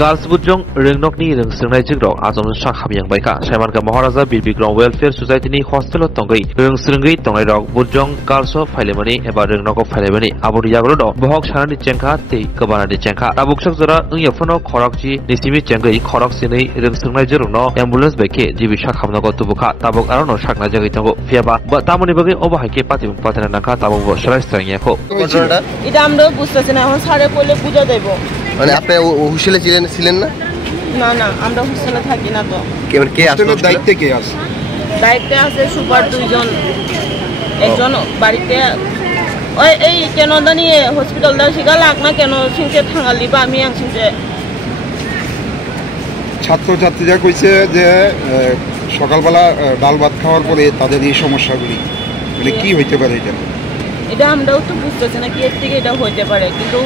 Girls Bujong Ringnokni Ring Sringnai Jigrok Azon Shakha Yang Baika Shaimanka Maharaja Birbikram Welfare Society ni Hostel Tongai Ring Sringai Tongai Rok Bujong Girls of Filemani Eba Ringnok of Filemani Abu Yagro Bohok Shani Chenka Te Kabana de Chenka Tabukshak Zara Unyafono Korokji Nisimi Chengai Korok Sini Ring Sringnai Jiruno Ambulance Beke Divi Shakhamna Gotubuka Tabok Arono Shakna Jagitango Fiaba but Tamoni Bagi Obahake Patim Patanaka Tabok Sharai Strangako Idamdo Bustasina Hare Pole Puja Devo. মানে আপনি হোস্টেলে ছিলেন না? না না আমরা হোস্টেলে থাকি না তো। কে আসলে দায়িত্বে কে আছে? দায়িত্বে আছে সুপার দুইজন। একজন বাড়িতে ওই এই কেন জানি হসপিটাল দা শিগা লাগ না কেন সিনতে থাঙ্গালি বা আমি আং সিনতে ছাত্রছাত্রীরা কইছে যে সকালবেলা ডাল ভাত খাওয়ার পরে তাদের এই সমস্যাগুলি মানে কি হইতে পারে এটা আমরাও তো বুঝতেছি না কি এর থেকে এটা হইতে পারে কিন্তু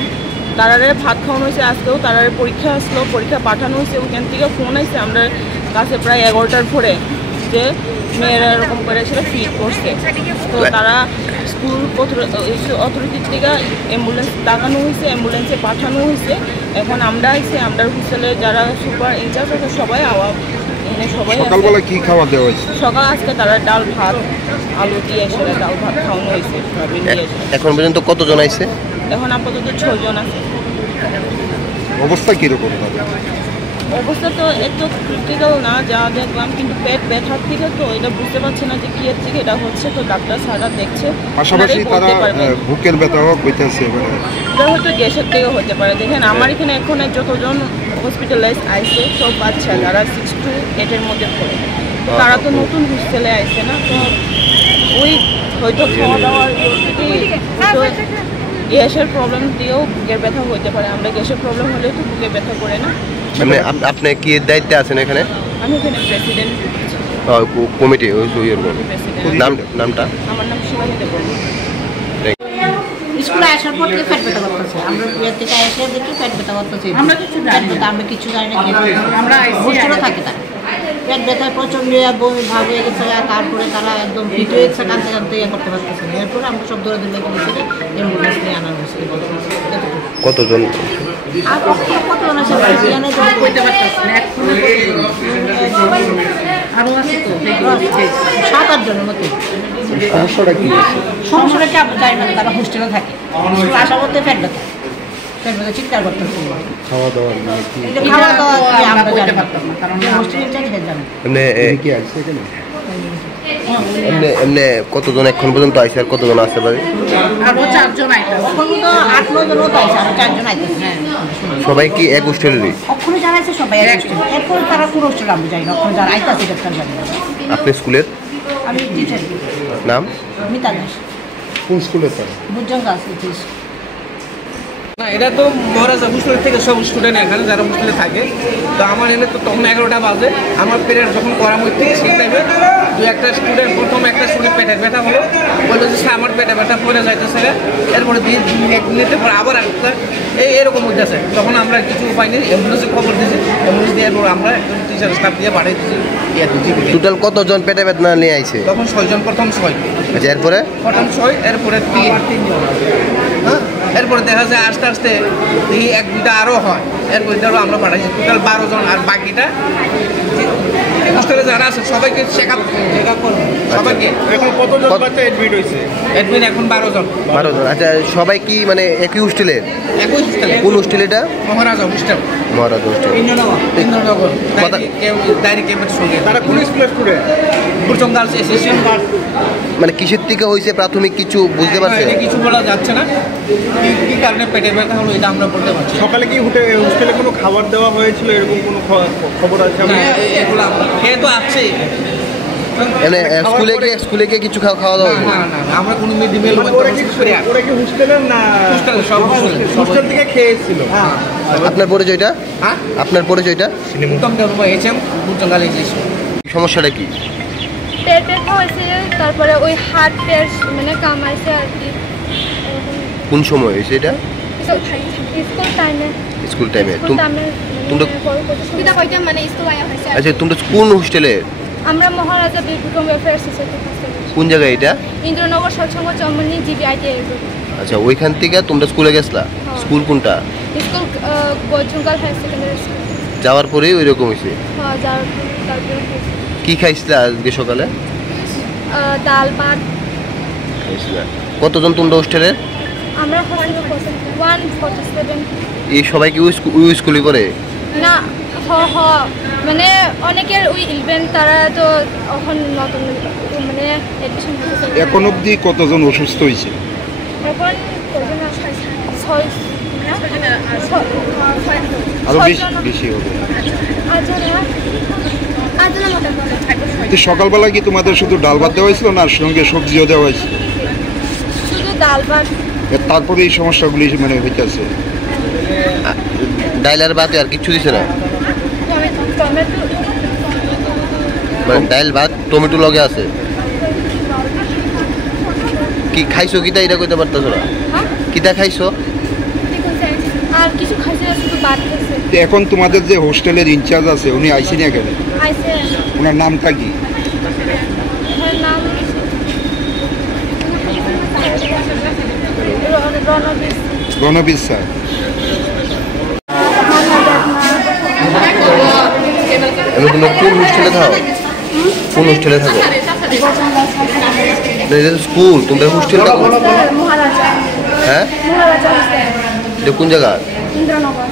তারারে ভাত খাওয়ানো হয়েছে আজকেও তারারে পরীক্ষা আসলো পরীক্ষা পাঠানো হয়েছে ওখান থেকে ফোন আসছে আমরা কাছে প্রায় 11টার পরে যে মেয়েরা এরকম করে সেটা ফিট করছে তো তারা স্কুল অথরিটির থেকে অ্যাম্বুলেন্স ডাকানো হয়েছে অ্যাম্বুলেন্সে পাঠানো হয়েছে এখন আমরা আইছি আমরা হোস্টেলে যারা সুপার ইনচার্জ আছে সবাই সবাই সকালবেলা কি খাওয়া দেওয়া হয়েছে সকাল আজকে তারা ডাল ভাত আলু দিয়ে সেটা ডাল ভাত খাওয়ানো হয়েছে এখন পর্যন্ত কতজন আইছে এখন আপাতত 6 জন আছে অবস্থা কিরকম অবস্থা তো এত ক্রিটিক্যাল না যা দেখলাম কিন্তু পেট ব্যথার থেকে তো এটা বুঝতে পারছি না যে কি এর থেকে এটা হচ্ছে তো ডাক্তার সারা দেখছে পাশাপাশি তারা বুকের ব্যথাও হইতেছে এটা হয়তো গ্যাসের থেকে হতে পারে দেখেন আমার এখানে এখন যতজন হসপিটালাইজ আইছে সব বাচ্চা যারা 6 to 8 এর মধ্যে পড়ে তারা তো নতুন হোস্টেলে আইছে না তো ওই হয়তো খাওয়া দাওয়ার গ্যাসের প্রবলেম দিয়েও বুকের ব্যথা হতে পারে আমরা গ্যাসের প্রবলেম হলে তো বুকে ব্যথা করে না মানে আপনি কি দায়িত্বে আছেন এখানে আমি এখানে প্রেসিডেন্ট কমিটি ওই নামটা আমার নাম শিবানী দেববর্মা স্কুলে আসার পর থেকে পেট ব্যথা করতেছে আমরা বিয়ের থেকে এসে দেখি পেট ব্যথা করতেছে আমরা কিছু জানি না আমরা হোস্টেলে থাকি তার পেট ব্যথায় প্রচন্ড বমি ভাব হয়ে গেছে তারপরে তারা একদম ফিট হয়ে গেছে কাঁদতে কাঁদতে করতে পারতেছে না এরপরে আমরা সব দৌড়ে দৌড়ে গেছি অ্যাম্বুলেন্স নিয়ে আনা হয়েছে কতজন আর কতজন আছে জানে তো কইতে পারতেছে না আরো আছে তো 7-8 জনের মতো সমস্যাটা কি আপনি জানেন না তারা হোস্টেলে থাকে আশা করতে পেট ব্যথা চিৎকার করতেছে খাওয়া দাওয়া আমরা জানতে পারতাম না কারণ হোস্টেলে কি আছে এমনি কতজন এখন পর্যন্ত আইছে আর কতজন আসতে পারে আরো 4 জন আইছে এখন তো 8-9 জন তো আইছে আর 4 জন আইছে সবাই কি এক হোস্টেলেরই ওখানে যারা আছে সবাই এক হোস্টেল এরপর তারা পুরো হোস্টেল আমরা যাই না ওখানে যারা আইতাছে ডাক্তার জানি না আপনি স্কুলের আমি টিচার নাম মিতা দাস কোন স্কুলে পড়ে বুজং গাছ না এটা তো মহারাজা হোস্টেল থেকে সব স্টুডেন্ট এখানে যারা হোস্টেলে থাকে তো আমার এনে তো তখন 11টা বাজে আমার পেটের যখন করা হচ্ছে সেই টাইমে একটা স্টুডেন্ট প্রথম একটা স্টুডেন্ট পেটের ব্যথা হলো বললো যে আমার পেটে ব্যথা পড়ে যাইতেছে এরপরে 1 মিনিটের পর আবার একটা এরকম হইতেছে তখন আমরা কিছু উপায় নেই অ্যাম্বুলেন্সে খবর দিয়েছি অ্যাম্বুলেন্স দেওয়ার পর আমরা একজন টিচার স্টাফ দিয়ে পাঠিয়ে দিয়েছি টোটাল কতজন পেটে ব্যথা নিয়ে আইছে তখন 6 জন প্রথম 6 আচ্ছা এরপরে প্রথম 6 এরপরে 3 জন হ্যাঁ এরপরে দেখা যায় আস্তে আস্তে এই 1-2টা আরও হয় এরপরে ধরো আমরা পাঠাইছি টোটাল 12 জন আর বাকিটা হোস্টেলে যারা আছে সবাইকে চেক আপ করবো সবাইকে এখন কতজন বাচ্চা অ্যাডমিট হয়েছে অ্যাডমিট এখন 12 জন আচ্ছা সবাই কি মানে একই হোস্টেলে কোন হোস্টেল এটা মহারাজা হোস্টেল ইন্দ্রনগর ডাইরেক্ট ক্যাম্পের সঙ্গে তারা কোন স্কুলে বুজং গার্লস অ্যাসোসিয়েশন মানে কিসের থেকে হয়েছে প্রাথমিক কিছু বুঝতে পারছেন কিছু বলা যাচ্ছে না কি কারণে পেটে ব্যথা হলো এটা আমরা বলতে পারছি সকালে কি হোস্টেলে কোনো খাবার দেওয়া হয়েছিল এরকম কোনো খবর আছে এগুলো খেয়ে তো আছে মানে স্কুলে গিয়ে কিছু খাওয়া দাওয়া না আমরা কোনো মিড ডে মিল ওরা কি হোস্টেলের না সব হোস্টেল থেকে খেয়েছিল আপনার পরিচয়টা আপনার পরিচয়টা সমস্যাটা কি পেট ব্যথা হয়েছে তারপরে ওই হাত পেট মানে কামাইছে আর কি কোন সময় হয়েছে এটা স্কুল টাইমে আচ্ছা তোমরা কোন হোস্টেলে আমরা মহারাজা বিক্রম ওয়েলফেয়ার সোসাইটি কোন জায়গায় এটা ইন্দ্রনগর সৎসঙ্গ চমনি জিবিআইটি আচ্ছা ওইখান থেকে তোমরা স্কুলে গেছলা স্কুল কোনটা স্কুল বৈঠুঙ্গাল হাই সেকেন্ডারি স্কুল। যাওয়ার পরেই ওই রকম হয়েছে? হ্যাঁ, যাওয়ার তারপরে কি খাইছিলা আজকে সকালে? ডাল ভাত। খাইছিলা। কতজন তোমরা হোস্টেলের? আমরা হোস্টেলে 147। এই সবাই কি ওই স্কুলে পড়ে? না, মানে অনেকের ওই 11 তারা তো এখন নতুন মানে এডমিশন হয়েছে। এখন অবধি কতজন অসুস্থ হয়েছে? এখন কজন? 6 আরো বেশি হবে। তো সকালবেলা কি তোমাদের শুধু ডাল ভাত দেওয়া হয়েছিল না সঙ্গে সবজিও দেওয়া হয়েছিল? শুধু ডাল ভাত। তারপরে এই সমস্যাগুলি মানে হইতেছে? ডাইল আর ভাত আর কিছু দিছে না? টমেটো মানে ডাইল ভাত টমেটো লগে আছে। কি খাইছো কিতা এটা কইতে পারতাছ না? কিতা খাইছো? আর কিছু খাইছে, শুধু ভাত খাইছে। তো এখন তোমাদের যে হোস্টেলের ইনচার্জ আছে উনি আইসেন এখানে? আইছে। ওনার নামটা কি? ওর নাম রণবীর স্যার। তোমরা কোন হোস্টেলে থাকো? কোন হোস্টেলে থাকো? এটা স্কুল, তোমরা হোস্টেলটা কোন? হ্যাঁ, এটা কোন জায়গা? ইন্দ্রনগর।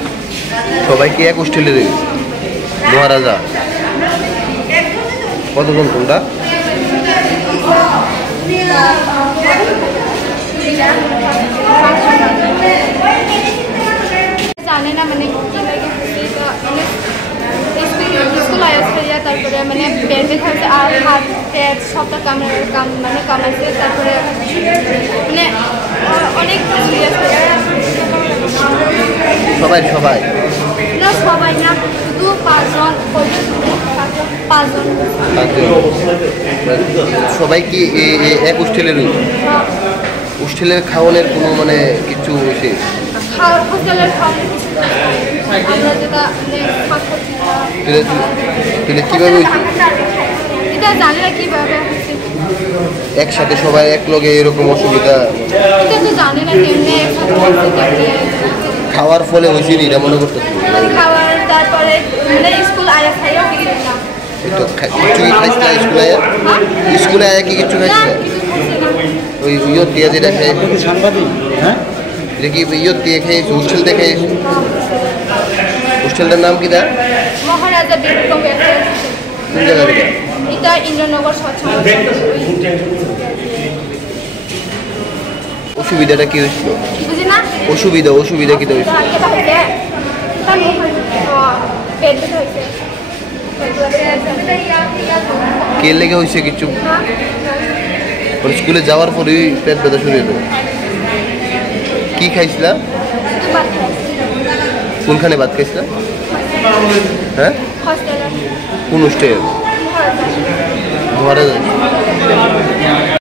সবাই কি এক হোস্টেলের? মহারাজা। কতজন তোমরা? জানে না মানে কি লাগে মানে স্কুল আয়াস তারপরে মানে পেট ব্যথা হচ্ছে আর হাত পেট সবটা মানে কামাইছে, তারপরে মানে অনেক সবাই সবাই না, সবাই না, শুধু 5 জন। 5 জন। সবাই কি এক হোস্টেলের? হোস্টেলের খাওয়ানোর কোনো মানে কিছু হয়েছে? হোস্টেলের খাওয়ানোর কিছু আমরা যেটা তাহলে কীভাবে হয়েছে? এটা জানি না কীভাবে হচ্ছে। একসাথে সবাই এক লগে এরকম অসুবিধা? এটা তো জানি না কেমনে খাওয়ার ফলে হয়েছে এটা মনে করতেছি? খাওয়ার তারপরে মানে স্কুল আয়া খাইয়া কিছুই খাইছিল স্কুলে আয়া? স্কুলে আয়া কি কিছু খাইছিল? ওই ইয়ত দিয়ে যেটা খাই এটা কি ইয়ত দিয়ে খাইছো? হোস্টেল দিয়ে খাইছো? হোস্টেলটার নাম কি? দা মহারাজা বিক্রম ওয়েলফেয়ার। কোন জায়গা থেকে? এটা ইন্দ্রনগর স্বচ্ছ। অসুবিধাটা কি হয়েছিল? বুঝি না। অসুবিধা কি হয়েছিল? পেট ব্যথা হয়েছে। কে লেগে হয়েছে কিছু? স্কুলে যাওয়ার পরেই পেট ব্যথা শুরু হলো? কি খাইছিলা? কোনখানে ভাত খাইছিলা? হ্যাঁ, কোন হোস্টেল? মহারাজা।